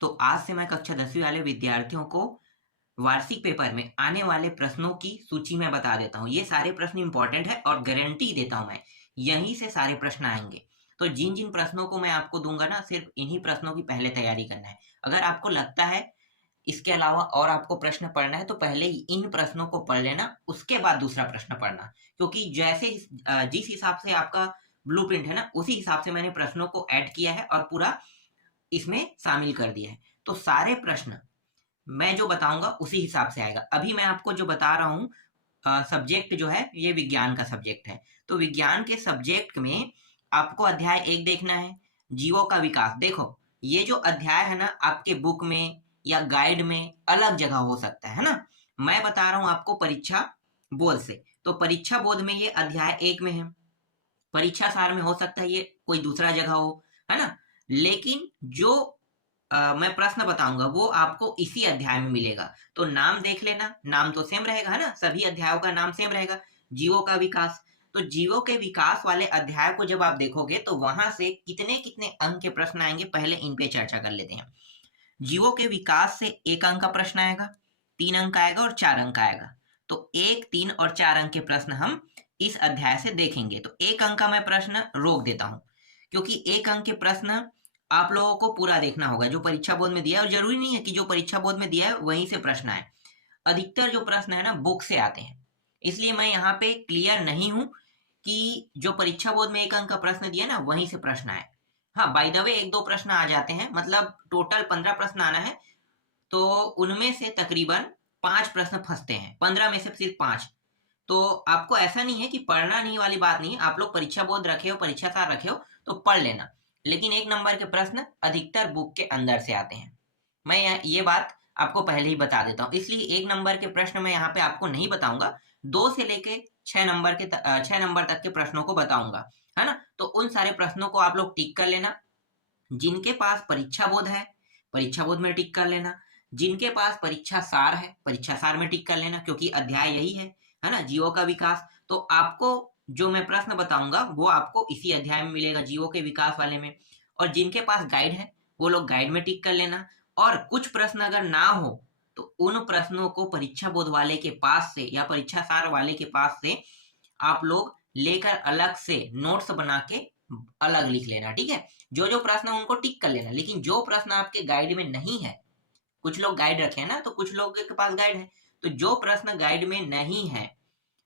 तो आज से मैं कक्षा 10वीं वाले विद्यार्थियों को वार्षिक पेपर में आने वाले प्रश्नों की सूची में बता देता हूँ। ये सारे प्रश्न इंपॉर्टेंट है और गारंटी देता हूँ मैं, यहीं से सारे प्रश्न आएंगे। तो जिन जिन प्रश्नों को मैं आपको दूंगा ना, सिर्फ इन्हीं प्रश्नों की पहले तैयारी करना है। अगर आपको लगता है इसके अलावा और आपको प्रश्न पढ़ना है तो पहले ही इन प्रश्नों को पढ़ लेना, उसके बाद दूसरा प्रश्न पढ़ना। क्योंकि जिस हिसाब से आपका ब्लूप्रिंट है ना, उसी हिसाब से मैंने प्रश्नों को ऐड किया है और पूरा इसमें शामिल कर दिया है। तो सारे प्रश्न मैं जो बताऊंगा उसी हिसाब से आएगा। अभी मैं आपको जो बता रहा हूँ सब्जेक्ट जो है ये विज्ञान का सब्जेक्ट है। तो विज्ञान के सब्जेक्ट में आपको अध्याय 1 देखना है, जीवों का विकास। देखो, ये जो अध्याय है ना, आपके बुक में या गाइड में अलग जगह हो सकता है ना। मैं बता रहा हूँ आपको परीक्षा बोध से। तो परीक्षा बोध में ये अध्याय 1 में है, परीक्षा सार में हो सकता है ये कोई दूसरा जगह हो, है ना। लेकिन जो मैं प्रश्न बताऊंगा वो आपको इसी अध्याय में मिलेगा। तो नाम देख लेना, नाम तो सेम रहेगा, है ना, सभी अध्यायों का नाम सेम रहेगा। जीवों का विकास, तो जीवों के विकास वाले अध्याय को जब आप देखोगे तो वहां से कितने कितने अंक के प्रश्न आएंगे, पहले इन पे चर्चा कर लेते हैं। जीवों के विकास से 1 अंक का प्रश्न आएगा, 3 अंक आएगा और 4 अंक आएगा। तो 1, 3 और 4 अंक के प्रश्न हम इस अध्याय से देखेंगे। तो 1 अंक का मैं प्रश्न रोक देता हूं, क्योंकि 1 अंक के प्रश्न आप लोगों को पूरा देखना होगा जो परीक्षा बोर्ड में दिया है। और जरूरी नहीं है कि जो परीक्षा बोर्ड में दिया है वहीं से प्रश्न आए, अधिकतर जो प्रश्न है ना बुक से आते हैं। इसलिए मैं यहाँ पे क्लियर नहीं हूं कि जो परीक्षा बोर्ड में 1 अंक का प्रश्न दिया ना वहीं से प्रश्न आए। हाँ, बाय द वे 1-2 प्रश्न आ जाते हैं, मतलब टोटल 15 प्रश्न आना है, तो उनमें से तकरीबन 5 प्रश्न फंसते हैं, 15 में से सिर्फ 5। तो आपको ऐसा नहीं है कि पढ़ना नहीं वाली बात नहीं है, आप लोग परीक्षा बोर्ड रखे हो, परीक्षा सार रखे हो तो पढ़ लेना। लेकिन 1 नंबर के प्रश्न अधिकतर बुक के अंदर से आते हैं। मैं ये बात आपको पहले ही बता देता हूँ, इसलिए 1 नंबर के प्रश्न मैं यहाँ पे आपको नहीं बताऊंगा, 2 से लेके 6 नंबर 6 नंबर तक के प्रश्नों को बताऊंगा, है ना। तो उन सारे प्रश्नों को आप लोग टिक कर लेना। जिनके पास परीक्षा बोध है, परीक्षा बोध में टिक कर लेना। जिनके पास परीक्षा सार है, परीक्षा सार में टिक कर लेना, क्योंकि अध्याय यही है ना, जीवों का विकास। तो आपको जो मैं प्रश्न बताऊंगा वो आपको इसी अध्याय में मिलेगा, जीवों के विकास वाले में। और जिनके पास गाइड है वो लोग गाइड में टिक कर लेना। और कुछ प्रश्न अगर ना हो तो उन प्रश्नों को परीक्षा बोध वाले के पास से या परीक्षा सार वाले के पास से आप लोग लेकर अलग से नोट्स बना के अलग लिख लेना, ठीक है। जो जो प्रश्न उनको टिक कर लेना। लेकिन जो प्रश्न आपके गाइड में नहीं है, कुछ लोग गाइड रखे हैं ना, तो कुछ लोगों के पास गाइड है, तो जो प्रश्न गाइड में नहीं है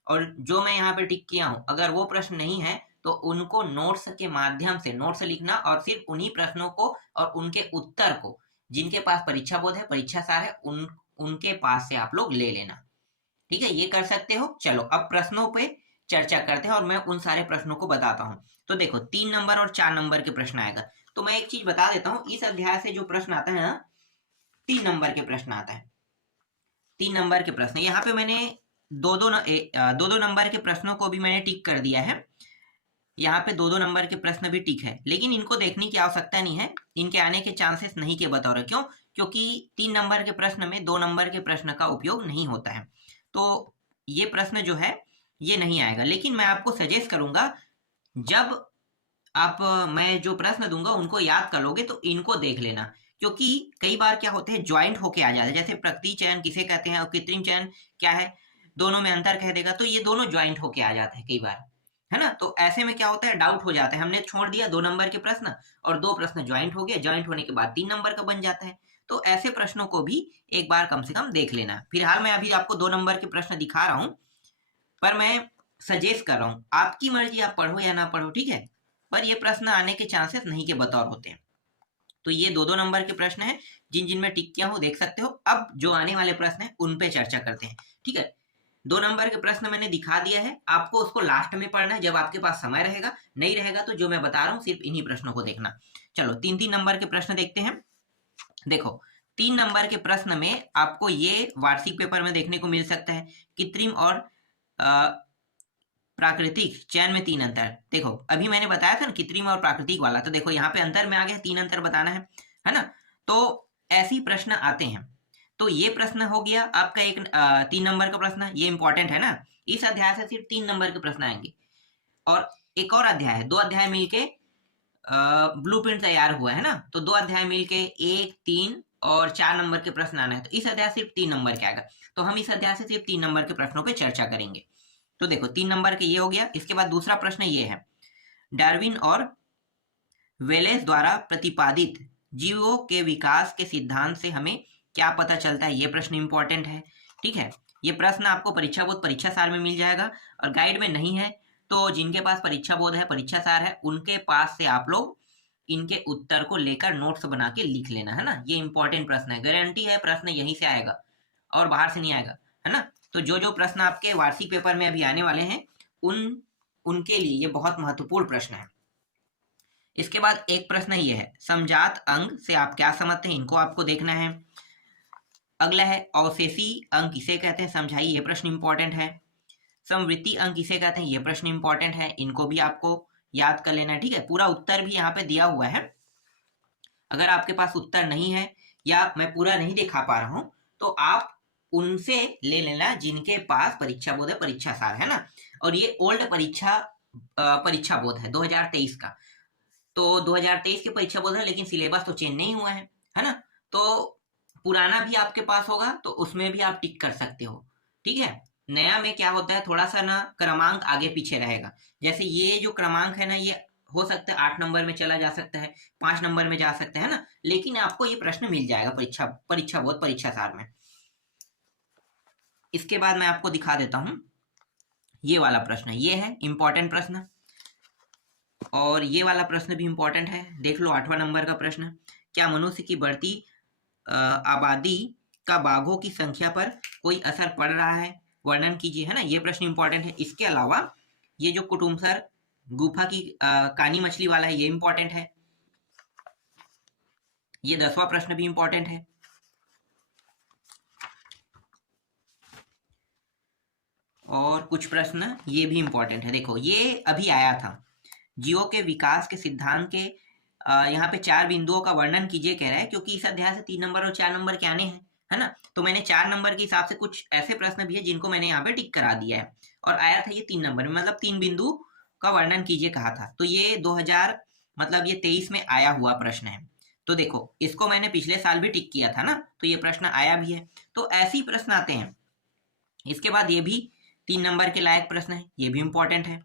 और जो मैं यहाँ पे टिक किया हूं, अगर वो प्रश्न नहीं है तो उनको नोट्स के माध्यम से नोट्स लिखना और सिर्फ उन्हीं प्रश्नों को और उनके उत्तर को जिनके पास परीक्षा बोध है, परीक्षा सार है, उनके पास से आप लोग ले लेना, ठीक है। ये कर सकते हो। चलो अब प्रश्नों पे चर्चा करते हैं और मैं उन सारे प्रश्नों को बताता हूँ। तो देखो, 3 नंबर और 4 नंबर के प्रश्न आएगा। तो मैं एक चीज बता देता हूँ, इस अध्याय से जो प्रश्न आता है ना, 3 नंबर के प्रश्न आता है। 3 नंबर के प्रश्न यहाँ पे मैंने दो दो नंबर के प्रश्नों को भी मैंने टिक कर दिया है। यहाँ पे 2-2 नंबर के प्रश्न भी टिक है, लेकिन इनको देखने की आवश्यकता नहीं है, इनके आने के चांसेस नहीं के बतौर। क्यों? क्योंकि 3 नंबर के प्रश्न में 2 नंबर के प्रश्न का उपयोग नहीं होता है, तो ये प्रश्न जो है ये नहीं आएगा। लेकिन मैं आपको सजेस्ट करूंगा, जब आप मैं जो प्रश्न दूंगा उनको याद कर लोगे तो इनको देख लेना। क्योंकि कई बार क्या होते हैं, ज्वाइंट होके आ जाते हैं, जैसे प्रकृति चयन किसे कहते हैं और कृत्रिम चयन क्या है, दोनों में अंतर कह देगा, तो ये दोनों ज्वाइंट होके आ जाते हैं कई बार, है ना। तो ऐसे में क्या होता है, डाउट हो जाता है, हमने छोड़ दिया 2 नंबर के प्रश्न और 2 प्रश्न ज्वाइंट हो गए, ज्वाइंट होने के बाद 3 नंबर का बन जाता है। तो ऐसे प्रश्नों को भी एक बार कम से कम देख लेना। फिलहाल मैं अभी आपको 2 नंबर के प्रश्न दिखा रहा हूँ, पर मैं सजेस्ट कर रहा हूँ, आपकी मर्जी, आप पढ़ो या ना पढ़ो, ठीक है। पर ये प्रश्न आने के चांसेस नहीं के बतौर होते हैं। तो ये 2-2 नंबर के प्रश्न हैं, जिन जिन में टिक किया हो देख सकते हो। अब जो आने वाले प्रश्न हैं उन पे चर्चा करते हैं, ठीक है। 2 नंबर के प्रश्न मैंने दिखा दिया है, आपको उसको लास्ट में पढ़ना है जब आपके पास समय रहेगा, नहीं रहेगा तो जो मैं बता रहा हूँ सिर्फ इन्हीं प्रश्नों को देखना। चलो 3-3 नंबर के प्रश्न देखते हैं। देखो, 3 नंबर के प्रश्न में आपको ये वार्षिक पेपर में देखने को मिल सकता है, कृत्रिम और प्राकृतिक चयन में 3 अंतर। देखो, अभी मैंने बताया था ना कृत्रिम और प्राकृतिक वाला, तो देखो यहाँ पे अंतर में आ गया, 3 अंतर बताना है ना। तो ऐसे ही प्रश्न आते हैं। तो ये प्रश्न हो गया आपका एक 3 नंबर का प्रश्न, ये इंपॉर्टेंट है ना। इस अध्याय से सिर्फ 3 नंबर के प्रश्न आएंगे। और एक और अध्याय है, 2 अध्याय मिलके ब्लूप्रिंट तैयार हुआ है ना, तो 2 अध्याय मिलके 1, 3 और 4 नंबर के प्रश्न आना है, तो इस अध्याय सिर्फ 3 नंबर के आएगा। तो हम इस अध्याय से सिर्फ 3 नंबर के प्रश्नों पे चर्चा करेंगे। तो देखो 3 नंबर के ये हो गया। इसके बाद दूसरा प्रश्न ये है, डार्विन और वेलेस द्वारा प्रतिपादित जीवों के विकास के सिद्धांत से हमें क्या पता चलता है, ये प्रश्न इंपॉर्टेंट है। ठीक है, ये प्रश्न आपको परीक्षा बोध परीक्षा सार में मिल जाएगा, और गाइड में नहीं है तो जिनके पास परीक्षा बोध है, परीक्षा सार है, उनके पास से आप लोग इनके उत्तर को लेकर नोट्स बना के लिख लेना, है ना। ये इंपॉर्टेंट प्रश्न है, गारंटी है प्रश्न यहीं से आएगा और बाहर से नहीं आएगा, है ना। तो जो जो प्रश्न आपके वार्षिक पेपर में अभी आने वाले हैं उनके लिए ये बहुत महत्वपूर्ण प्रश्न है। इसके बाद एक प्रश्न ये है, समजात अंग से आप क्या समझते हैं, इनको आपको देखना है। अगला है, अवशेषी अंग किसे कहते हैं, समझाइए, ये प्रश्न इंपॉर्टेंट है। समवृत्ति अंग किसे कहते हैं, ये प्रश्न इंपॉर्टेंट है, इनको भी आपको याद कर लेना है। ठीक है, पूरा उत्तर भी यहाँ पे दिया हुआ है। अगर आपके पास उत्तर नहीं है या मैं पूरा नहीं दिखा पा रहा हूं तो आप उनसे ले लेना जिनके पास परीक्षा बोध है, परीक्षा सार, है ना। और ये ओल्ड परीक्षा बोध है 2023 का, तो 2023 के परीक्षा बोध है, लेकिन सिलेबस तो चेंज नहीं हुआ है ना। तो पुराना भी आपके पास होगा तो उसमें भी आप टिक कर सकते हो। ठीक है, नया में क्या होता है, थोड़ा सा ना क्रमांक आगे पीछे रहेगा। जैसे ये जो क्रमांक है ना, ये हो सकता है 8 नंबर में चला जा सकता है, 5 नंबर में जा सकता है ना, लेकिन आपको ये प्रश्न मिल जाएगा परीक्षा बोध परीक्षा सार में। इसके बाद मैं आपको दिखा देता हूं, ये वाला प्रश्न, ये है इंपॉर्टेंट प्रश्न, और ये वाला प्रश्न भी इंपॉर्टेंट है। देख लो 8वां नंबर का प्रश्न, क्या मनुष्य की बढ़ती आबादी का बाघों की संख्या पर कोई असर पड़ रहा है, वर्णन कीजिए, है ना। ये प्रश्न इंपॉर्टेंट है। इसके अलावा ये जो कुटुम्बसर गुफा की कानी मछली वाला है, ये इंपॉर्टेंट है। ये 10वां प्रश्न भी इंपॉर्टेंट है। और कुछ प्रश्न ये भी इंपॉर्टेंट है। देखो ये अभी आया था, जीवों के विकास के सिद्धांत के यहाँ पे 4 बिंदुओं का वर्णन कीजिए कह रहा है, क्योंकि इस अध्याय से 3 नंबर और 4 नंबर के आने हैं, है ना। तो मैंने 4 नंबर के हिसाब से कुछ ऐसे प्रश्न भी है जिनको मैंने यहाँ पे टिक करा दिया है, और आया था ये 3 नंबर में, मतलब 3 बिंदु का वर्णन कीजिए कहा था। तो ये 2000 मतलब ये 23 में आया हुआ प्रश्न है। तो देखो इसको मैंने पिछले साल भी टिक किया था ना, तो ये प्रश्न आया भी है। तो ऐसे ही प्रश्न आते हैं। इसके बाद ये भी 3 नंबर के लायक प्रश्न है, ये भी इंपॉर्टेंट है।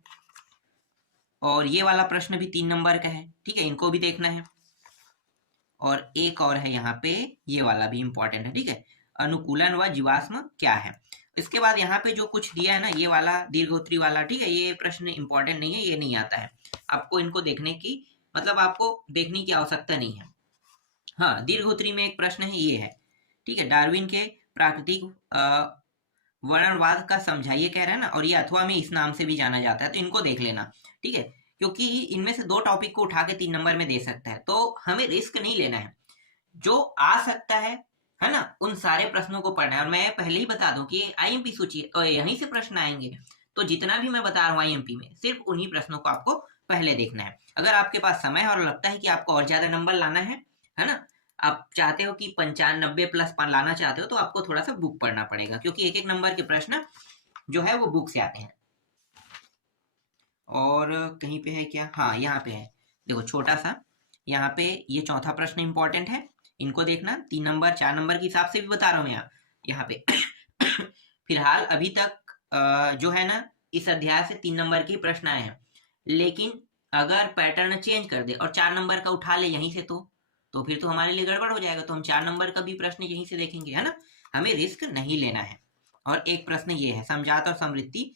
और ये वाला प्रश्न भी 3 नंबर का है, ठीक है, इनको भी देखना है। और एक और है यहाँ पे, ये वाला भी इंपॉर्टेंट है, ठीक है, अनुकूलन व जीवाश्म क्या है। इसके बाद यहाँ पे जो कुछ दिया है ना, ये वाला दीर्घोत्तरी वाला, ठीक है, ये प्रश्न इंपॉर्टेंट नहीं है, ये नहीं आता है आपको। इनको देखने की मतलब आपको देखने की आवश्यकता नहीं है। हाँ, दीर्घोत्तरी में एक प्रश्न है, ये है, ठीक है, डार्विन के प्राकृतिक वर्णनवाद का समझाइए कह रहा है ना, और ये अथवा में इस नाम से भी जाना जाता है, तो इनको देख लेना, ठीक है, क्योंकि इनमें से 2 टॉपिक को उठा के 3 नंबर में दे सकता है, तो हमें रिस्क नहीं लेना है। जो आ सकता है ना, उन सारे प्रश्नों को पढ़ना है। और मैं पहले ही बता दूं कि आईएमपी सूची यहीं से प्रश्न आएंगे, तो जितना भी मैं बता रहा हूँ आईएमपी में, सिर्फ उन्हीं प्रश्नों को आपको पहले देखना है। अगर आपके पास समय है और लगता है कि आपको और ज्यादा नंबर लाना है ना, आप चाहते हो कि 95+ लाना चाहते हो, तो आपको थोड़ा सा बुक पढ़ना पड़ेगा, क्योंकि 1-1 नंबर के प्रश्न जो है वो बुक से आते हैं। और कहीं पे है क्या, हाँ यहाँ पे है, देखो छोटा सा, यहाँ पे ये 4था प्रश्न इंपॉर्टेंट है, इनको देखना। 3 नंबर 4 नंबर के हिसाब से भी बता रहा हूँ यहाँ पे फिलहाल अभी तक जो है ना, इस अध्याय से 3 नंबर के प्रश्न आए हैं, लेकिन अगर पैटर्न चेंज कर दे और 4 नंबर का उठा ले यहीं से, तो फिर तो हमारे लिए गड़बड़ हो जाएगा, तो हम 4 नंबर का भी प्रश्न यहीं से देखेंगे, है ना। हमें रिस्क नहीं लेना है। और एक प्रश्न ये है, समजात और समवृत्ति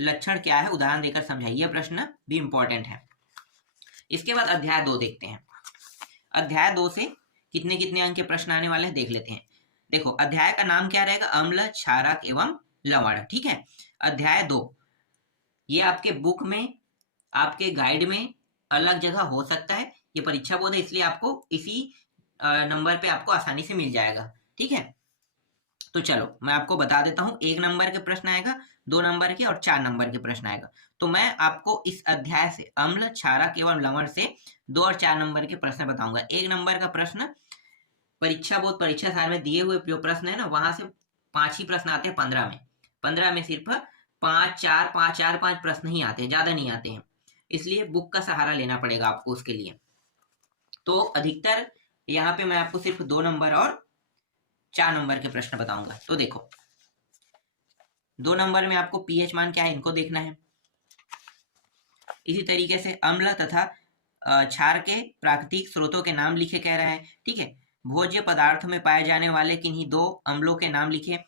लक्षण क्या है, उदाहरण देकर समझाइए, यह प्रश्न भी इंपॉर्टेंट है। इसके बाद अध्याय 2 देखते हैं। अध्याय 2 से कितने कितने अंक के प्रश्न आने वाले हैं देख लेते हैं। देखो अध्याय का नाम क्या रहेगा, अम्ल, क्षारक एवं लवण, ठीक है। अध्याय 2 ये आपके बुक में, आपके गाइड में अलग जगह हो सकता है, ये परीक्षा बोध है इसलिए आपको इसी नंबर पे आपको आसानी से मिल जाएगा, ठीक है। तो चलो मैं आपको बता देता हूँ, 1 नंबर के प्रश्न आएगा, 2 नंबर के और 4 नंबर के प्रश्न आएगा। तो मैं आपको इस अध्याय से अम्ल, क्षारक एवं लवण से 2 और 4 नंबर के प्रश्न बताऊंगा। 1 नंबर का प्रश्न परीक्षा बोध परीक्षा सार में दिए हुए जो प्रश्न है ना, वहां से 5 ही प्रश्न आते हैं 15 में। 15 में सिर्फ 5 4 5 4 5 प्रश्न ही आते हैं, ज्यादा नहीं आते हैं। इसलिए बुक का सहारा लेना पड़ेगा आपको उसके लिए। तो अधिकतर यहाँ पे मैं आपको सिर्फ 2 नंबर और 4 नंबर के प्रश्न बताऊंगा। तो देखो 2 नंबर में आपको पीएच मान क्या है इनको देखना है। इसी तरीके से अम्ल तथा क्षार के प्राकृतिक स्रोतों के नाम लिखे कह रहा है। ठीक है, भोज्य पदार्थों में पाए जाने वाले किन्हीं 2 अम्लों के नाम लिखे,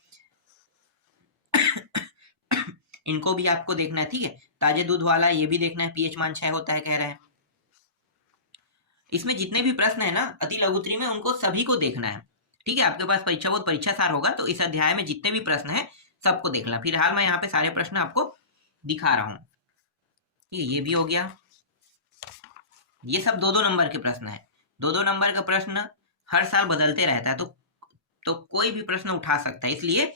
इनको भी आपको देखना है। ठीक है, ताजे दूध वाला ये भी देखना है, पीएच मान 6 होता है कह रहा है। इसमें जितने भी प्रश्न है ना अति लघुत्तरी में, उनको सभी को देखना है। ठीक है, आपके पास परीक्षा बोध परीक्षा सार होगा तो इस अध्याय में जितने भी प्रश्न है सबको देखना। फिलहाल मैं यहाँ पे सारे प्रश्न आपको दिखा रहा हूँ। ये भी हो गया। ये सब 2-2 नंबर के प्रश्न है। 2-2 नंबर का प्रश्न हर साल बदलते रहता है, तो कोई भी प्रश्न उठा सकता है। इसलिए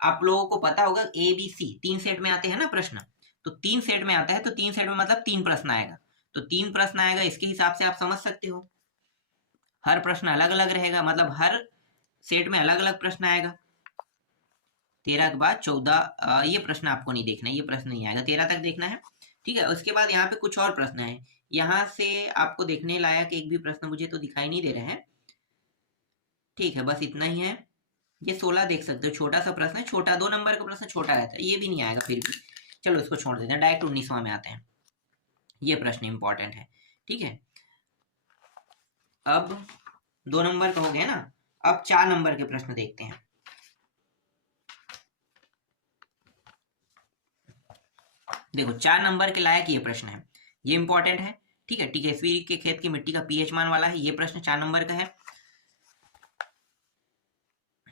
आप लोगों को पता होगा ABC 3 सेट में आते हैं ना प्रश्न, तो 3 सेट में आता है, तो 3 सेट में मतलब 3 प्रश्न आएगा, तो 3 प्रश्न आएगा। इसके हिसाब से आप समझ सकते हो हर प्रश्न अलग अलग रहेगा, मतलब हर सेट में अलग अलग प्रश्न आएगा। 13 के बाद 14 ये प्रश्न आपको नहीं देखना, ये प्रश्न नहीं आएगा, 13 तक देखना है। ठीक है, उसके बाद यहाँ पे कुछ और प्रश्न है, यहाँ से आपको देखने लायक एक भी प्रश्न मुझे तो दिखाई नहीं दे रहे हैं। ठीक है, बस इतना ही है। ये 16 देख सकते हो, छोटा सा प्रश्न है, छोटा 2 नंबर का प्रश्न छोटा रहता है, ये भी नहीं आएगा। फिर भी चलो इसको छोड़ देते हैं, डायरेक्ट 19वां में आते हैं। ये प्रश्न इंपॉर्टेंट है। ठीक है, अब 2 नंबर का हो गया ना, अब 4 नंबर के प्रश्न देखते हैं। देखो 4 नंबर के लायक ये प्रश्न है, ये इंपॉर्टेंट है। ठीक है, टीकेसवी के खेत की मिट्टी का पीएच मान वाला है, ये प्रश्न 4 नंबर का है।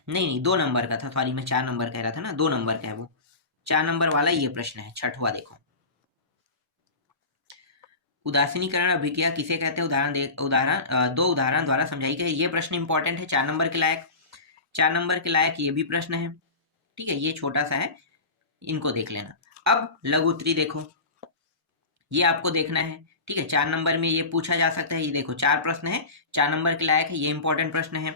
नहीं 2 नंबर का था, सॉरी मैं 4 नंबर कह रहा था ना, 2 नंबर का है वो, 4 नंबर वाला ये प्रश्न है। 6वां देखो, उदासीनीकरण अभिक्रिया किसे कहते हैं, दो उदाहरण द्वारा समझाई गई। ये प्रश्न इंपॉर्टेंट है, 4 नंबर के लायक। 4 नंबर के लायक ये भी प्रश्न है। ठीक है, ये छोटा सा है, इनको देख लेना। अब लघु उत्तरी देखो, ये आपको देखना है। ठीक है, 4 नंबर में ये पूछा जा सकता है। ये देखो 4 प्रश्न है, 4 नंबर के लायक है, ये इंपॉर्टेंट प्रश्न है।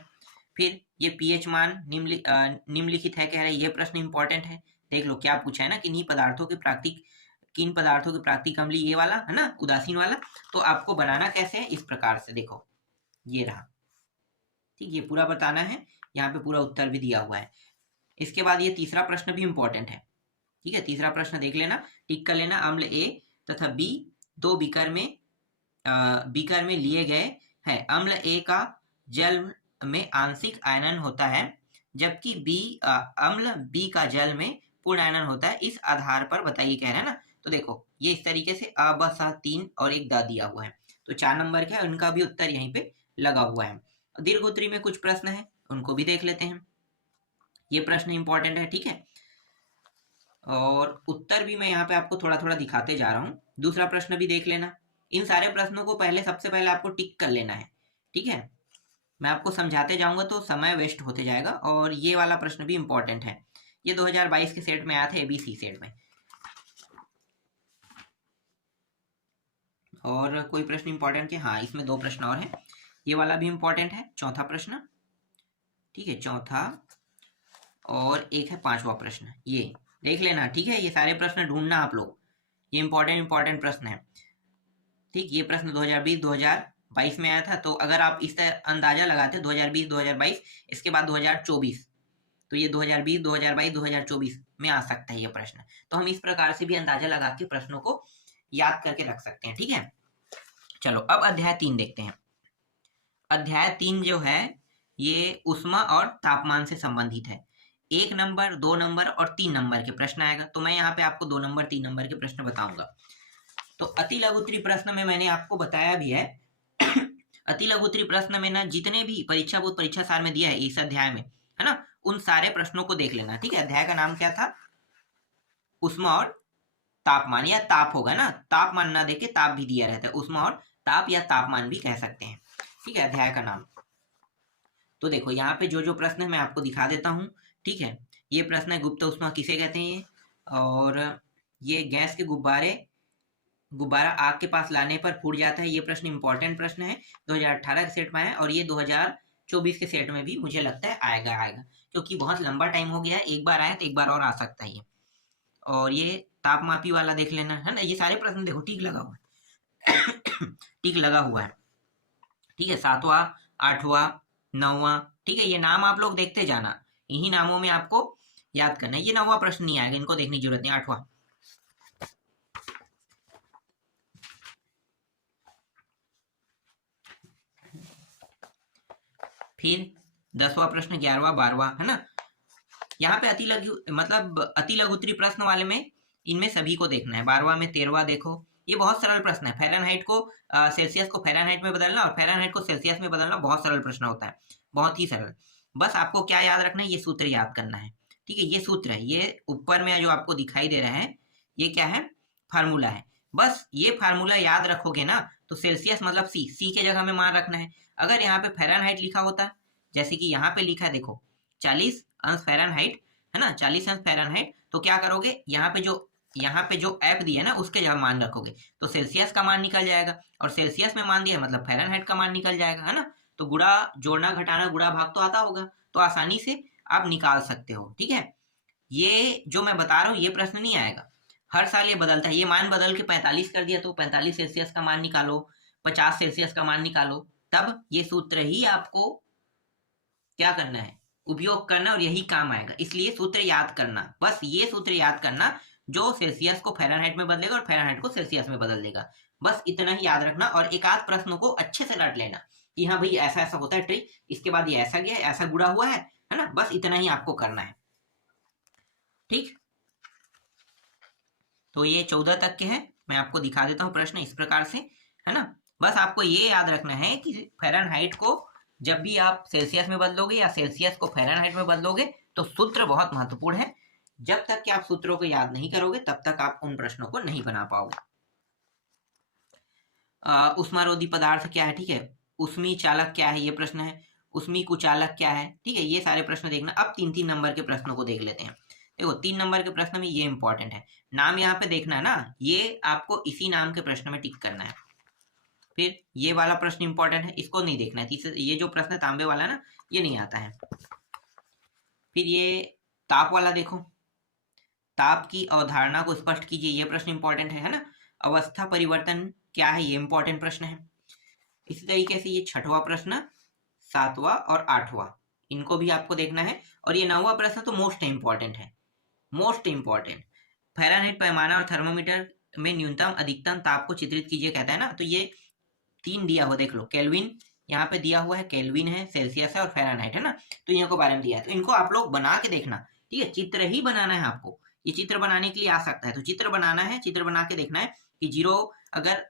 फिर ये पीएच मान निम्नलिखित है कह रहे हैं, ये प्रश्न इंपॉर्टेंट है। देख लो क्या पूछा है ना, किन पदार्थों के प्राकृतिक अम्ल, ये वाला है ना उदासीन वाला। तो आपको बनाना कैसे है, इस प्रकार से देखो, ये रहा। ठीक, ये पूरा बताना है, यहाँ पे पूरा उत्तर भी दिया हुआ है। इसके बाद ये तीसरा प्रश्न भी इंपॉर्टेंट है। ठीक है, तीसरा प्रश्न देख लेना, टिक कर लेना। अम्ल ए तथा बी 2 बीकर में लिए गए हैं। अम्ल ए का जल में आंशिक आयनन होता है, जबकि अम्ल बी का जल में पूर्ण आयनन होता है। इस आधार पर बताइए कह रहे हैं ना। तो देखो ये इस तरीके से अ ब स 3 और एक द दिया हुआ है, तो 4 नंबर का है, उनका भी उत्तर यहीं पे लगा हुआ है। दीर्घ उत्तरी में कुछ प्रश्न है, उनको भी देख लेते हैं। ये प्रश्न इंपॉर्टेंट है। ठीक है, और उत्तर भी मैं यहाँ पे आपको थोड़ा थोड़ा दिखाते जा रहा हूँ। दूसरा प्रश्न भी देख लेना। इन सारे प्रश्नों को सबसे पहले आपको टिक कर लेना है। ठीक है, मैं आपको समझाते जाऊंगा तो समय वेस्ट होते जाएगा। और ये वाला प्रश्न भी इंपॉर्टेंट है, ये 2022 के सेट में आया था, ABC सेट में। और कोई प्रश्न इंपॉर्टेंट के, हाँ इसमें 2 प्रश्न और हैं, ये वाला भी इंपॉर्टेंट है, चौथा प्रश्न। ठीक है, चौथा, और एक है 5वां प्रश्न, ये देख लेना। ठीक है, ये सारे प्रश्न ढूंढना आप लोग, ये इंपॉर्टेंट प्रश्न है। ठीक, ये प्रश्न 2022 में आया था, तो अगर आप इस तरह अंदाजा लगाते 2020-2022, इसके बाद 2024, तो ये 2020, 2022, 2024 में आ सकता है ये प्रश्न। तो हम इस प्रकार से भी अंदाजा लगा के प्रश्नों को याद करके रख सकते हैं। ठीक है, चलो अब अध्याय 3 देखते हैं। अध्याय 3 जो है ये ऊष्मा और तापमान से संबंधित है। 1 नंबर, 2 नंबर और 3 नंबर के प्रश्न आएगा। तो मैं यहाँ पे आपको 2 नंबर 3 नंबर के प्रश्न बताऊंगा। तो अति लघु उत्तरी प्रश्न में मैंने आपको बताया भी है अति लघु उत्तरी प्रश्न में ना जितने भी परीक्षा बोध परीक्षा सार में दिया है इस अध्याय में, है ना, उन सारे प्रश्नों को देख लेना। ठीक है, अध्याय का नाम क्या था, ऊष्मा और तापमान, या ताप होगा ना, तापमान ना देके ताप भी दिया रहता है, ऊष्मा और ताप या तापमान भी कह सकते हैं। ठीक है, अध्याय का नाम। तो देखो यहाँ पे जो जो प्रश्न है मैं आपको दिखा देता हूँ। ठीक है, ये प्रश्न है गुप्त ऊष्मा किसे कहते हैं, और ये गैस के गुब्बारा आग के पास लाने पर फूट जाता है, ये प्रश्न इंपॉर्टेंट प्रश्न है, 2018 के सेट में है, और ये 2024 के सेट में भी मुझे लगता है आएगा, क्योंकि बहुत लंबा टाइम हो गया है, एक बार आया तो एक बार और आ सकता है ये। और ये तापमापी वाला देख लेना, है ना, ये सारे प्रश्न देखो ठीक लगा हुआ है। टिक लगा हुआ है, ठीक है। 7वां, 8वां, 9वां, ठीक है। ये नाम आप लोग देखते जाना, इन्हीं नामों में आपको याद करना है। ये 9वां प्रश्न नहीं आएगा, इनको देखने की जरूरत नहीं। 8वां, फिर 10वां प्रश्न, 11वां, 12वां, है ना। यहाँ पे अति लघु मतलब अति लघुत्तरी प्रश्न वाले में इनमें सभी को देखना है। 12वां में 13वां देखो, ये बहुत सरल प्रश्न है। फ़ारेनहाइट को सेल्सियस को फ़ारेनहाइट में बदलना और फ़ारेनहाइट को सेल्सियस में बदलना बहुत सरल प्रश्न होता है, बहुत ही सरल। बस आपको क्या याद रखना है, ये सूत्र याद करना है, ठीक है। ये सूत्र है, ये ऊपर में जो आपको दिखाई दे रहा है, ये क्या है, फार्मूला है। बस ये फार्मूला याद रखोगे ना, तो सेल्सियस मतलब सी के जगह में मान रखना है। अगर यहाँ पे फ़ारेनहाइट लिखा होता, जैसे कि यहाँ पे लिखा है देखो 40 अंश फ़ारेनहाइट, है ना, 40 अंश फ़ारेनहाइट, तो क्या करोगे, यहाँ पे जो ऐप दिया है ना उसके जगह मान रखोगे, तो सेल्सियस का मान निकल जाएगा, और सेल्सियस में मान दिया मतलब फ़ारेनहाइट का मान निकल जाएगा, है ना। तो गुणा जोड़ना घटाना गुणा भाग तो आता होगा, तो आसानी से आप निकाल सकते हो, ठीक है। ये जो मैं बता रहा हूँ ये प्रश्न नहीं आएगा, हर साल ये बदलता है। ये मान बदल के 45 कर दिया तो 45 सेल्सियस का मान निकालो, 50 सेल्सियस का मान निकालो, तब ये सूत्र ही आपको क्या करना है, उपयोग करना, और यही काम आएगा। इसलिए सूत्र याद करना, बस ये सूत्र याद करना जो सेल्सियस को फ़ारेनहाइट में बदलेगा और फ़ारेनहाइट को सेल्सियस में बदल देगा। बस इतना ही याद रखना, और एक आध प्रश्नों को अच्छे से रट लेना कि हाँ भाई ऐसा ऐसा होता है ट्रिक, इसके बाद ये ऐसा गया, ऐसा गुड़ा हुआ है ना। बस इतना ही आपको करना है, ठीक। तो ये 14 तक के हैं, मैं आपको दिखा देता हूँ प्रश्न इस प्रकार से, है ना। बस आपको ये याद रखना है कि फ़ारेनहाइट को जब भी आप सेल्सियस में बदलोगे या सेल्सियस को फ़ारेनहाइट में बदलोगे तो सूत्र बहुत महत्वपूर्ण है। जब तक कि आप सूत्रों को याद नहीं करोगे तब तक आप उन प्रश्नों को नहीं बना पाओगे। उष्मारोधी पदार्थ क्या है, ठीक है। उष्मी चालक क्या है, ये प्रश्न है। उष्मी कुचालक क्या है, ठीक है। ये सारे प्रश्न देखना। अब 3-3 नंबर के प्रश्नों को देख लेते हैं। देखो 3 नंबर के प्रश्न में ये इंपॉर्टेंट है, नाम यहाँ पे देखना है ना, ये आपको इसी नाम के प्रश्न में टिक करना है। फिर ये वाला प्रश्न इंपॉर्टेंट है, इसको नहीं देखना है। तीसरे ये जो प्रश्न तांबे वाला ना, ये नहीं आता है। फिर ये ताप वाला देखो, ताप की अवधारणा को स्पष्ट कीजिए, ये प्रश्न इंपॉर्टेंट है ना। अवस्था परिवर्तन क्या है, ये इंपॉर्टेंट प्रश्न है। इसी तरीके से ये 6वां प्रश्न, 7वां और 8वां, इनको भी आपको देखना है। और ये 9वां प्रश्न तो मोस्ट इंपॉर्टेंट है, मोस्ट इंपॉर्टेंट। फ़ारेनहाइट पैमाना और थर्मोमीटर में न्यूनतम अधिकतम ताप को चित्रित कीजिए कहता है ना। तो ये 3 दिया हुआ देख लो, केल्विन यहाँ पे दिया हुआ है, केल्विन है, सेल्सियस है और फ़ारेनहाइट, है ना। तो इनको बारे में दिया है, तो इनको आप लोग बना के देखना, ठीक है। चित्र ही बनाना है आपको, ये चित्र बनाने के लिए आ सकता है, तो चित्र बनाना है, चित्र बना के देखना है कि 0 अगर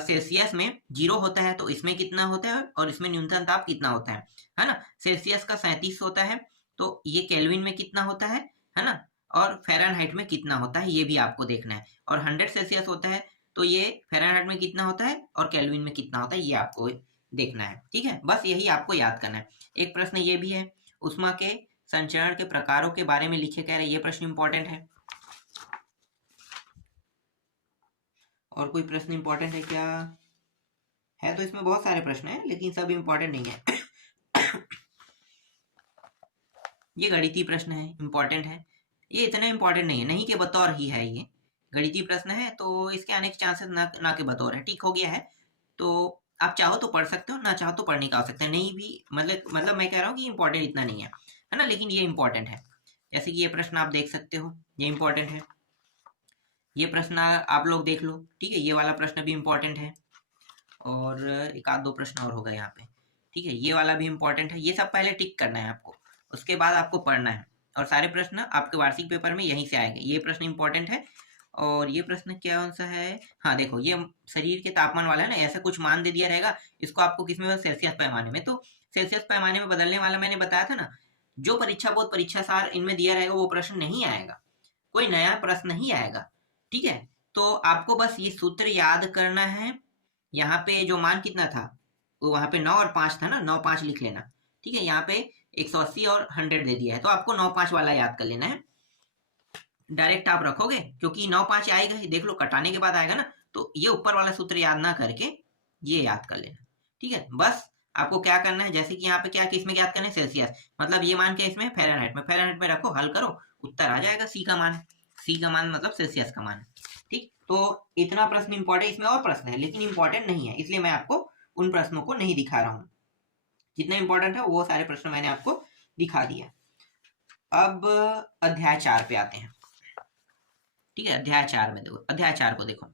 सेल्सियस में 0 होता है तो इसमें कितना होता है और इसमें न्यूनतम ताप कितना होता है ना। सेल्सियस का 37 होता है तो ये केल्विन में कितना होता है ना। और फ़ारेनहाइट में कितना होता है ये भी आपको देखना है। और 100 सेल्सियस होता है तो ये फ़ारेनहाइट में कितना होता है और केल्विन में कितना होता है ये आपको देखना है, ठीक है। बस यही आपको याद करना है। एक प्रश्न ये भी है, उष्मा के संचरण के प्रकारों के बारे में लिखे कह रहे, ये प्रश्न इंपॉर्टेंट है। और कोई प्रश्न इंपॉर्टेंट है क्या, है तो इसमें बहुत सारे प्रश्न हैं लेकिन सब इंपॉर्टेंट नहीं है। ये गणितीय प्रश्न है, इंपॉर्टेंट है। ये इतना इंपॉर्टेंट नहीं है, नहीं के बतौर ही है, ये गणितीय प्रश्न है तो इसके आने के चांसेस ना के बतौर है, ठीक हो गया है। तो आप चाहो तो पढ़ सकते हो, ना चाहो तो पढ़ने का हो सकता है, नहीं भी मतलब मैं कह रहा हूँ कि इंपॉर्टेंट इतना नहीं है ना, लेकिन ये इंपॉर्टेंट है। जैसे कि ये प्रश्न आप देख सकते हो, ये इंपॉर्टेंट है। ये प्रश्न आप लोग देख लो, ठीक है। ये वाला प्रश्न भी इंपॉर्टेंट है, और एक आध दो प्रश्न और होगा यहाँ पे, ठीक है। ये वाला भी इंपॉर्टेंट है। ये सब पहले टिक करना है आपको, उसके बाद आपको पढ़ना है, और सारे प्रश्न आपके वार्षिक पेपर में यहीं से आएंगे। ये प्रश्न इंपॉर्टेंट है। और ये प्रश्न क्या कौन सा है, हाँ देखो ये शरीर के तापमान वाला है ना, ऐसा कुछ मान दे दिया रहेगा, इसको आपको किसमें, सेल्सियस पैमाने में। तो सेल्सियस पैमाने में बदलने वाला मैंने बताया था ना, जो परीक्षा बोर्ड परीक्षा सार इनमें दिया रहेगा वो प्रश्न नहीं आएगा, कोई नया प्रश्न नहीं आएगा, ठीक है। तो आपको बस ये सूत्र याद करना है। यहाँ पे जो मान कितना था, वो वहाँ पे 9 और 5 था ना, 9 5 लिख लेना, ठीक है। यहाँ पे 180 और 100 दे दिया है तो आपको 9 5 वाला याद कर लेना है। डायरेक्ट आप रखोगे क्योंकि 9 5 आएगा ही, देख लो कटाने के बाद आएगा ना, तो ये ऊपर वाला सूत्र याद ना करके ये याद कर लेना, ठीक है। बस आपको क्या करना है, जैसे कि यहाँ पे क्या किसमें याद करना है, सेल्सियस, मतलब ये मान के इसमें फ़ारेनहाइट में रखो, हल करो, उत्तर आ जाएगा सी का मान, सी का मान मतलब सेल्सियस का मान। ठीक, तो इतना प्रश्न इंपॉर्टेंट, इसमें और प्रश्न है लेकिन इंपॉर्टेंट नहीं है, इसलिए मैं आपको उन प्रश्नों को नहीं दिखा रहा हूँ। जितना इंपॉर्टेंट है वो सारे प्रश्न मैंने आपको दिखा दिया। अब अध्याय 4 पे आते हैं। ठीक है, अध्याय 4 में देखो, अध्याय 4 को देखो।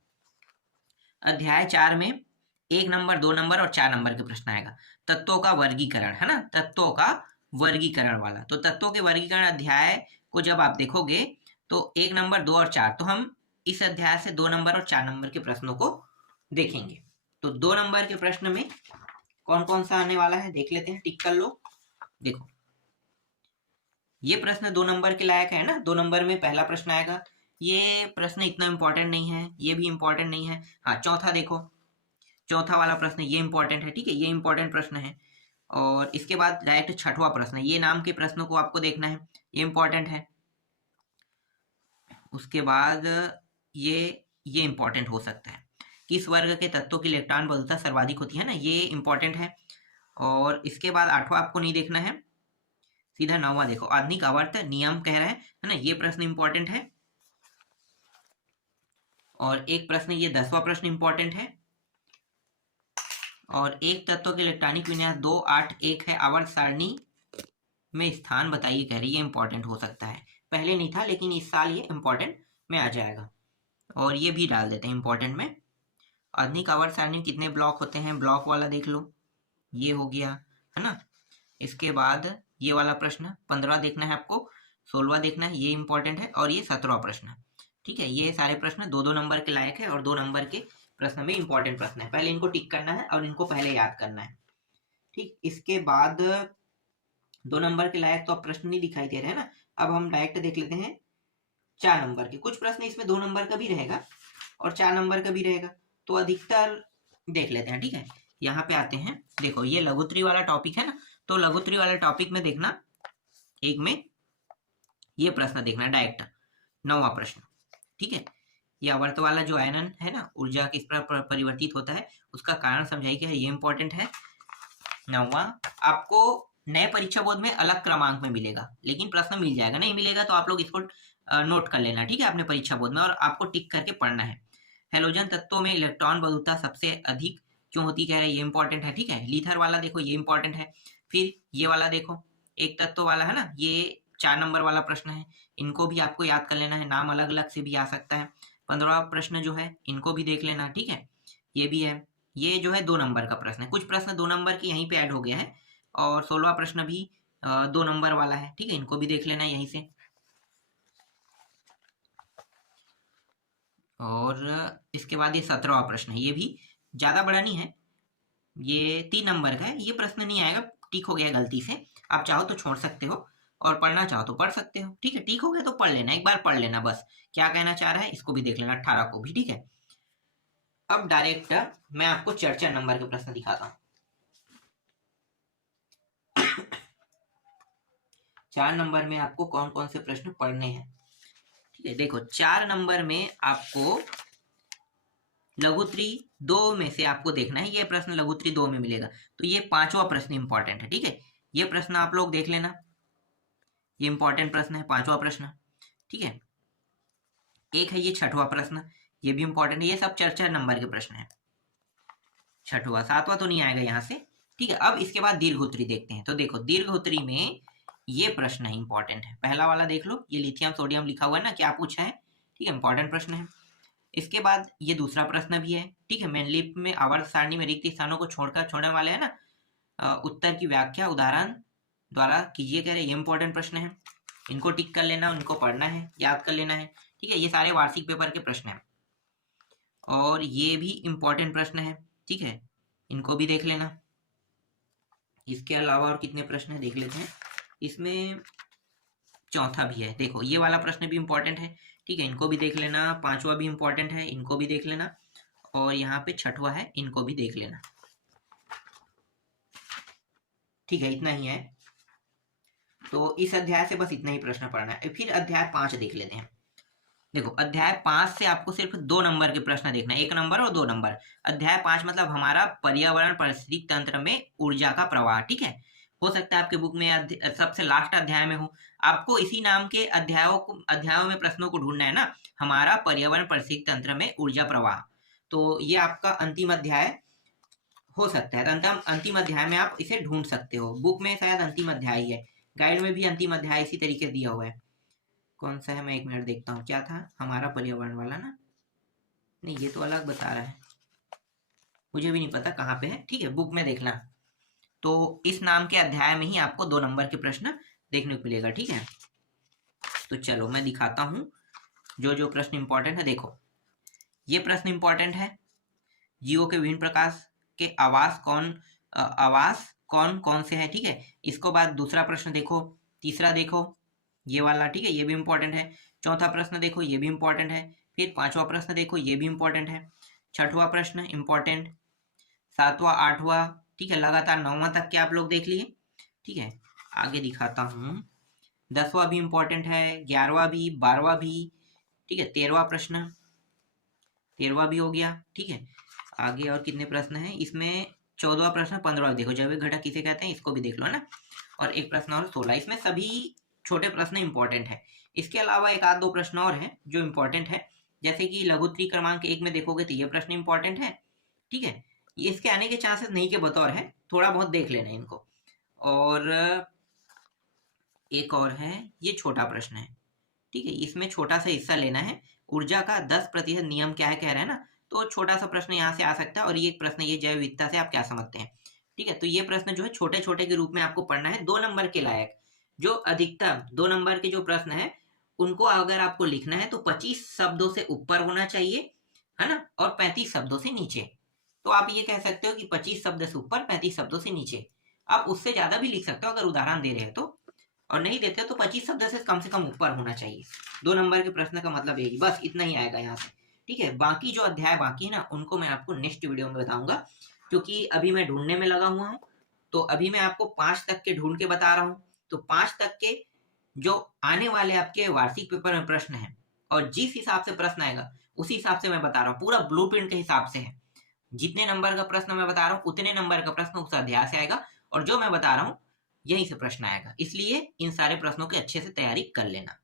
अध्याय 4 में 1 नंबर, 2 नंबर और 4 नंबर के प्रश्न आएगा। तत्वों का वर्गीकरण, है ना, तत्वों का वर्गीकरण वाला। तो तत्वों के वर्गीकरण अध्याय को जब आप देखोगे तो 1 नंबर, 2 और 4, तो हम इस अध्याय से 2 नंबर और 4 नंबर के प्रश्नों को देखेंगे। तो 2 नंबर के प्रश्न में कौन कौन सा आने वाला है देख लेते हैं, टिक कर लो। देखो, ये प्रश्न 2 नंबर के लायक है ना। 2 नंबर में पहला प्रश्न आएगा, ये प्रश्न इतना इंपॉर्टेंट नहीं है, ये भी इंपॉर्टेंट नहीं है। हाँ, चौथा देखो, चौथा वाला प्रश्न ये इंपॉर्टेंट है। ठीक है, ये इंपॉर्टेंट प्रश्न है। और इसके बाद डायरेक्ट छठवां प्रश्न, ये नाम के प्रश्नों को आपको देखना है, ये इंपॉर्टेंट है। उसके बाद ये इंपॉर्टेंट हो सकता है, किस वर्ग के तत्वों की इलेक्ट्रॉन बलता सर्वाधिक होती है ना, ये इंपॉर्टेंट है। और इसके बाद 8वां आपको नहीं देखना है, सीधा 9वां देखो, आधुनिक आवर्त नियम कह रहा है ना, ये प्रश्न इंपॉर्टेंट है। और एक प्रश्न, ये 10वां प्रश्न इंपॉर्टेंट है। और एक तत्व के इलेक्ट्रॉनिक विन्यास 2, 8, 1 है, आवर्त सारणी में स्थान बताइए कह रही है, इंपॉर्टेंट हो सकता है। पहले नहीं था लेकिन इस साल ये इंपॉर्टेंट में आ जाएगा। और ये भी डाल देते हैं इंपॉर्टेंट में। आधुनिक आवर्त सारणी में कितने ब्लॉक होते हैं, ब्लॉक वाला देख लो, ये हो गया, है ना। इसके बाद ये वाला प्रश्न 15 देखना है आपको, 16वां देखना है, ये इंपॉर्टेंट है। और ये 17वां प्रश्न। ठीक है, ये सारे प्रश्न 2-2 नंबर के लायक है और 2 नंबर के प्रश्न में इंपॉर्टेंट प्रश्न है। पहले इनको टिक करना है और इनको पहले याद करना है। ठीक, इसके बाद 2 नंबर के लायक तो अब प्रश्न नहीं दिखाई दे रहे हैं ना। अब हम डायरेक्ट देख लेते हैं 4 नंबर के। कुछ प्रश्न इसमें 2 नंबर का भी रहेगा और 4 नंबर का भी रहेगा, तो अधिकतर देख लेते हैं। ठीक है, यहाँ पे आते हैं। देखो, ये लघुत्तरी वाला टॉपिक है ना, तो लघुत्तरी वाले टॉपिक में देखना, एक में ये प्रश्न देखना डायरेक्ट, 9वां प्रश्न। ठीक है, ये आवर्त वाला जो आयनन है ना, ऊर्जा किस प्रकार परिवर्तित होता है, उसका कारण समझाइए, ये इंपॉर्टेंट है। 9वां आपको नए परीक्षा बोर्ड में अलग क्रमांक में मिलेगा, लेकिन प्रश्न मिल जाएगा, नहीं मिलेगा तो आप लोग इसको नोट कर लेना। ठीक है, अपने परीक्षा बोर्ड में, और आपको टिक करके पढ़ना है। हेलोजन तत्वों में इलेक्ट्रॉन बलुता सबसे अधिक क्यों होती कह रहे हैं, ये इंपॉर्टेंट है। ठीक है, लीथर वाला देखो, ये इंपॉर्टेंट है। फिर ये वाला देखो, एक तत्व वाला है ना, ये 4 नंबर वाला प्रश्न है, इनको भी आपको याद कर लेना है, नाम अलग अलग से भी आ सकता है। 15वां प्रश्न जो है, इनको भी देख लेना। ठीक है, ये भी है। ये जो है 2 नंबर का प्रश्न है, कुछ प्रश्न 2 नंबर की यहीं पे ऐड हो गया है। और 16वां प्रश्न भी 2 नंबर वाला है। ठीक है, इनको भी देख लेना यहीं से। और इसके बाद ये 17वां प्रश्न है, ये भी ज़्यादा बड़ा नहीं है, ये 3 नंबर का है। ये प्रश्न नहीं आएगा, टिक हो गया गलती से, आप चाहो तो छोड़ सकते हो और पढ़ना चाहो तो पढ़ सकते हो। ठीक है, टिक हो गया तो पढ़ लेना, एक बार पढ़ लेना बस, क्या कहना चाह रहा है इसको भी देख लेना, 18 को भी। ठीक है, अब डायरेक्ट मैं आपको 4 नंबर के प्रश्न दिखाता हूँ। 4 नंबर में आपको कौन कौन से प्रश्न पढ़ने हैं। ठीक है, देखो 4 नंबर में आपको लघुत्तरी 2 में से आपको देखना है, ये प्रश्न लघुत्तरी 2 में मिलेगा, तो ये 5वां प्रश्न इंपॉर्टेंट है। ठीक है, ये प्रश्न आप लोग देख लेना, ये इंपॉर्टेंट प्रश्न है, 5वां प्रश्न। ठीक है, एक है ये 6वां प्रश्न, ये भी इंपॉर्टेंट है। ये सब 4 नंबर के प्रश्न है, 6वां, 7वां तो नहीं आएगा यहाँ से। ठीक है, अब इसके बाद दीर्घोत्तरी देखते हैं। तो देखो, दीर्घोत्तरी में ये प्रश्न है, इंपॉर्टेंट है। पहला वाला देख लो, ये लिथियम सोडियम लिखा हुआ है ना, क्या पूछा है। ठीक है, इंपॉर्टेंट प्रश्न है। इसके बाद ये दूसरा प्रश्न भी है। ठीक है, मेनलिप में आवर्त सारणी में रिक्त स्थानों को छोड़ने वाले है ना, उत्तर की व्याख्या उदाहरण द्वारा कीजिए कह रहे, ये इंपॉर्टेंट प्रश्न है, इनको टिक कर लेना, इनको पढ़ना है, याद कर लेना है। ठीक है, ये सारे वार्षिक पेपर के प्रश्न हैं और ये भी इंपॉर्टेंट प्रश्न है। ठीक है, इनको भी देख लेना। इसके अलावा और कितने प्रश्न है देख लेते हैं। इसमें चौथा भी है, देखो ये वाला प्रश्न भी इंपॉर्टेंट है। ठीक है, इनको भी देख लेना। 5वां भी इंपॉर्टेंट है, इनको भी देख लेना। और यहाँ पे 6वां है, इनको भी देख लेना। ठीक है, इतना ही है, तो इस अध्याय से बस इतना ही प्रश्न पढ़ना है। फिर अध्याय 5 देख लेते हैं। देखो, अध्याय 5 से आपको सिर्फ 2 नंबर के प्रश्न देखना है, 1 नंबर और 2 नंबर। अध्याय 5 मतलब हमारा पर्यावरण परिस्थिति तंत्र में ऊर्जा का प्रवाह। ठीक है, हो सकता है आपके बुक में सबसे लास्ट अध्याय में हो। आपको इसी नाम के अध्यायों में प्रश्नों को ढूंढना है ना। हमारा पर्यावरण परिस्थिति तंत्र में ऊर्जा प्रवाह, तो ये आपका अंतिम अध्याय हो सकता है। तो अंतिम अध्याय में आप इसे ढूंढ सकते हो। बुक में शायद अंतिम अध्याय ही है, गाइड में भी अंतिम अध्याय इसी तरीके से दिया हुआ है। कौन सा है, मैं 1 मिनट देखता हूँ। क्या था, हमारा पर्यावरण वाला ना? नहीं, ये तो अलग बता रहा है, मुझे भी नहीं पता कहाँ पे है। ठीक है, बुक में देखना। तो इस नाम के अध्याय में ही आपको 2 नंबर के प्रश्न देखने को मिलेगा। ठीक है, तो चलो मैं दिखाता हूँ जो जो प्रश्न इंपॉर्टेंट है। देखो, ये प्रश्न इंपॉर्टेंट है। जीवों के विभिन्न प्रकार के आवास कौन कौन से हैं। ठीक है, इसको बाद दूसरा प्रश्न देखो, तीसरा देखो ये वाला। ठीक है, ये भी इंपॉर्टेंट है। चौथा प्रश्न देखो, ये भी इंपॉर्टेंट है। फिर 5वां प्रश्न देखो, ये भी इंपॉर्टेंट है। 6वां प्रश्न इंपॉर्टेंट, 7वां, 8वां, ठीक है, लगातार 9वां तक के आप लोग देख लिए। ठीक है, आगे दिखाता हूँ। 10वां भी इंपॉर्टेंट है, 11वां भी, 12वां भी। ठीक है, 13वां प्रश्न, 13वां भी हो गया। ठीक है, आगे और कितने प्रश्न हैं इसमें? 14वां प्रश्न, 15वां देखो, जैविक घटक किसे कहते हैं, इसको भी देख लो ना। और एक प्रश्न और 16। इसमें सभी छोटे प्रश्न इंपॉर्टेंट है। इसके अलावा एक आध 2 प्रश्न और हैं जो इंपॉर्टेंट है, जैसे कि लघुत्तरी क्रमांक 1 में देखोगे तो ये प्रश्न इंपॉर्टेंट है। ठीक है, इसके आने के चांसेस नहीं के बतौर है, थोड़ा बहुत देख लेना इनको। और एक और है, ये छोटा प्रश्न है। ठीक है, इसमें छोटा सा हिस्सा लेना है। ऊर्जा का 10% नियम क्या है कह रहे हैं ना, तो छोटा सा प्रश्न यहाँ से आ सकता है। और ये प्रश्न, ये जैव विविधता से आप क्या समझते हैं। ठीक है, तो ये प्रश्न जो है छोटे छोटे के रूप में आपको पढ़ना है, 2 नंबर के लायक। जो अधिकतम 2 नंबर के जो प्रश्न है उनको अगर आपको लिखना है तो 25 शब्दों से ऊपर होना चाहिए, है ना, और 35 शब्दों से नीचे। तो आप ये कह सकते हो कि 25 शब्द से ऊपर, 35 शब्दों से नीचे। आप उससे ज्यादा भी लिख सकते हो अगर उदाहरण दे रहे हैं तो, और नहीं देते तो 25 शब्द से कम ऊपर होना चाहिए। 2 नंबर के प्रश्न का मतलब यही, बस इतना ही आएगा यहाँ से। ठीक है, बाकी जो अध्याय बाकी है ना, उनको मैं आपको नेक्स्ट वीडियो में बताऊंगा, क्योंकि अभी मैं ढूंढने में लगा हुआ हूँ। तो अभी मैं आपको 5 तक के ढूंढ के बता रहा हूँ। तो 5 तक के जो आने वाले आपके वार्षिक पेपर में प्रश्न है, और जिस हिसाब से प्रश्न आएगा उसी हिसाब से मैं बता रहा हूँ, पूरा ब्लूप्रिंट के हिसाब से है। जितने नंबर का प्रश्न मैं बता रहा हूँ उतने नंबर का प्रश्न उस अध्याय से आएगा, और जो मैं बता रहा हूँ यहीं से प्रश्न आएगा। इसलिए इन सारे प्रश्नों की अच्छे से तैयारी कर लेना।